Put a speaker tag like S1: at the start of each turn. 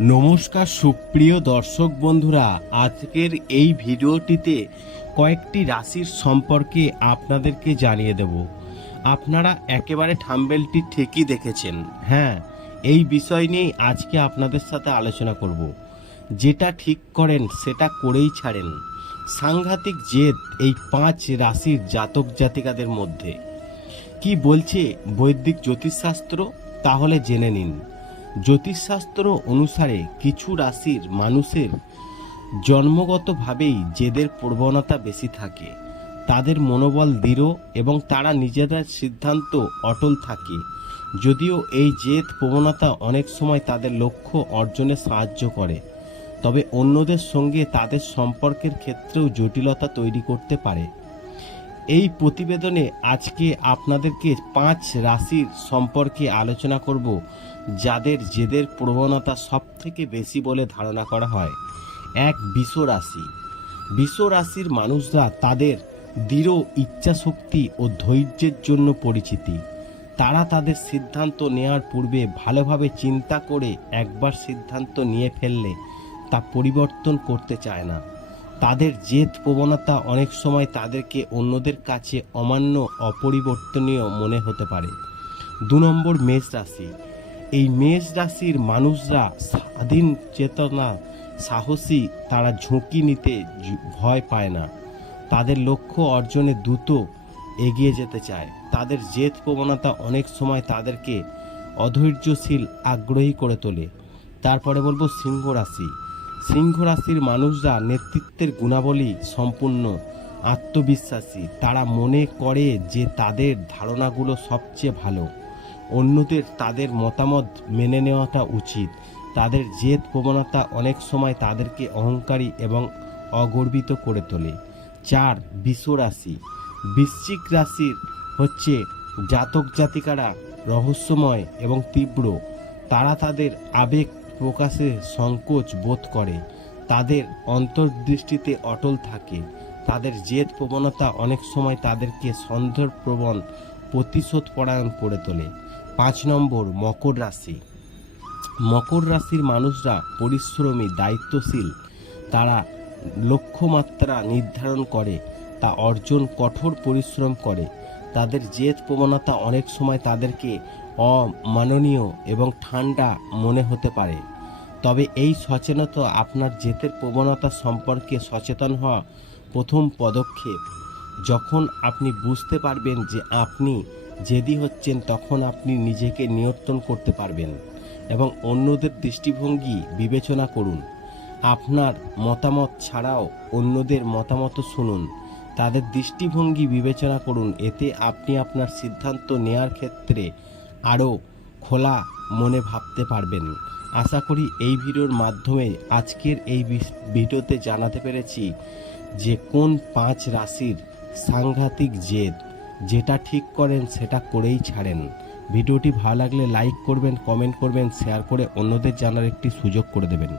S1: নমস্কার সুপ্রিয় দর্শক বন্ধুরা, আজকের এই ভিডিওটিতে কয়েকটি রাশির সম্পর্কে আপনাদেরকে জানিয়ে দেব। আপনারা একেবারে থাম্বেলটি ঠিকই দেখেছেন। হ্যাঁ এই বিষয় নিয়েই আজকে আপনাদের সাথে আলোচনা করব। যেটা ঠিক করেন, সেটা করেই ছাড়েন। সাংঘাতিক জেদ এই পাঁচ রাশির জাতক জাতিকাদের মধ্যে। কি বলছে বৈদিক জ্যোতিষশাস্ত্র? তাহলে জেনে নিন। জ্যোতিষশাস্ত্র অনুসারে কিছু রাশির মানুষের জন্মগতভাবেই জেদের প্রবণতা বেশি থাকে। তাদের মনোবল দৃঢ় এবং তারা নিজেদের সিদ্ধান্ত অটল থাকে। যদিও এই জেদ প্রবণতা অনেক সময় তাদের লক্ষ্য অর্জনে সাহায্য করে। তবে অন্যদের সঙ্গে তাদের সম্পর্কের ক্ষেত্রেও জটিলতা তৈরি করতে পারে। এই প্রতিবেদনে আজকে আপনাদেরকে পাঁচ রাশির সম্পর্কে আলোচনা করব, যাদের জেদের প্রবণতা সব থেকে বেশি বলে ধারণা করা হয়। এক, বিষ রাশি। বিষ রাশির মানুষরা তাদের দৃঢ় ইচ্ছাশক্তি ও ধৈর্যের জন্য পরিচিতি। তারা তাদের সিদ্ধান্ত নেওয়ার পূর্বে ভালোভাবে চিন্তা করে একবার সিদ্ধান্ত নিয়ে ফেললে তা পরিবর্তন করতে চায় না। তাদের জেদ প্রবণতা অনেক সময় তাদেরকে অন্যদের কাছে অমান্য, অপরিবর্তনীয় মনে হতে পারে। দু নম্বর মেষ রাশি। এই মেষ রাশির মানুষরা স্বাধীন চেতনা, সাহসী, তারা ঝুঁকি নিতে ভয় পায় না। তাদের লক্ষ্য অর্জনে দ্রুত এগিয়ে যেতে চায়। তাদের জেদ প্রবণতা অনেক সময় তাদেরকে অধৈর্যশীল, আগ্রহী করে তোলে। তারপরে বলব সিংহ রাশি। সিংহ রাশির মানুষরা নেতৃত্বের গুণাবলী সম্পূর্ণ আত্মবিশ্বাসী। তারা মনে করে যে তাদের ধারণাগুলো সবচেয়ে ভালো। অন্যদের তাদের মতামত মেনে নেওয়াটা উচিত। তাদের জেদ প্রবণতা অনেক সময় তাদেরকে অহংকারী এবং অগর্বিত করে তোলে। চার বিশ্ব রাশি বৃশ্চিক রাশির হচ্ছে জাতক জাতিকারা রহস্যময় এবং তীব্র। তারা তাদের আবেগ প্রকাশে সংকোচ বোধ করে। তাদের অন্তর্দৃষ্টিতে অটল থাকে। তাদের জেদ প্রবণতা অনেক সময় তাদেরকে সন্দেহ প্রবণ প্রতিশোধ পরায়ণ করে তোলে। পাঁচ নম্বর, মকর রাশি। মকর রাশির মানুষরা পরিশ্রমী, দায়িত্বশীল। তারা লক্ষ্যমাত্রা নির্ধারণ করে। তা অর্জন কঠোর পরিশ্রম করে। তাদের জেদ প্রবণতা অনেক সময় তাদেরকে অমাননীয় এবং ঠান্ডা মনে হতে পারে। তবে এই সচেতনতা আপনার জেতের প্রবণতা সম্পর্কে সচেতন হওয়া প্রথম পদক্ষেপ। যখন আপনি বুঝতে পারবেন যে আপনি জেদি হচ্ছেন, তখন আপনি নিজেকে নিয়ন্ত্রণ করতে পারবেন এবং অন্যদের দৃষ্টিভঙ্গি বিবেচনা করুন। আপনার মতামত ছাড়াও অন্যদের মতামত শুনুন। তাদের দৃষ্টিভঙ্গি বিবেচনা করুন। এতে আপনি আপনার সিদ্ধান্ত নেয়ার ক্ষেত্রে আরও খোলা মনে ভাবতে পারবেন। আশা করি এই ভিডিওর মাধ্যমে আজকের এই ভিডিওতে জানাতে পেরেছি যে কোন পাঁচ রাশির সাংঘাতিক জেদ, যেটা ঠিক করেন সেটা করেই ছাড়েন। ভিডিওটি ভালো লাগলে লাইক করবেন, কমেন্ট করবেন, শেয়ার করে অন্যদের জানার একটি সুযোগ করে দেবেন।